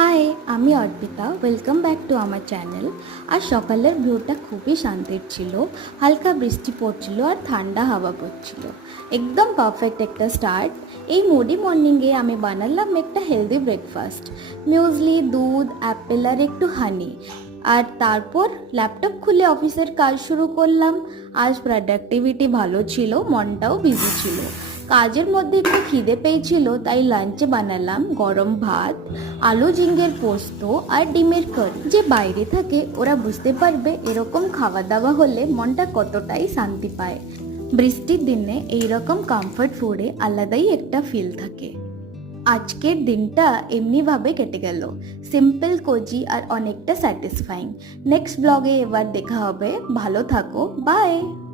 High, আমি Arpita. Welcome back to আমার channel. আর সকালের ভিউটা খুবই শান্তির ছিল। হালকা বৃষ্টি পড়ছিল আর ঠান্ডা হাওয়া পড়ছিল। একদম পারফেক্ট একটা স্টার্ট। এই মোডি মর্নিংয়ে আমি বানালাম একটা হেলদি ব্রেকফাস্ট। মিউজলি, দুধ, অ্যাপেল আর একটু হানি। আর তারপর ল্যাপটপ খুলে অফিসের কাজ শুরু করলাম। আজ প্রোডাক্টিভিটি ভালো ছিল, মনটাও বিজি ছিল। কাজের মধ্যে একটু খিদে পেয়েছিল, তাই লাঞ্চে বানালাম গরম ভাত, আলু ঝিঙ্গের পোস্ত আর ডিমের কারি। যে বাইরে থাকে ওরা বুঝতে পারবে এরকম খাওয়া দাওয়া হলে মনটা কতটাই শান্তি পায়। বৃষ্টির দিনে এইরকম কমফর্ট ফুডে আলাদাই একটা ফিল থাকে। আজকের দিনটা এমনিভাবে কেটে গেল, সিম্পল, কোজি আর অনেকটা স্যাটিসফাইং। নেক্সট ব্লগে এবার দেখা হবে। ভালো থাকো, বাই।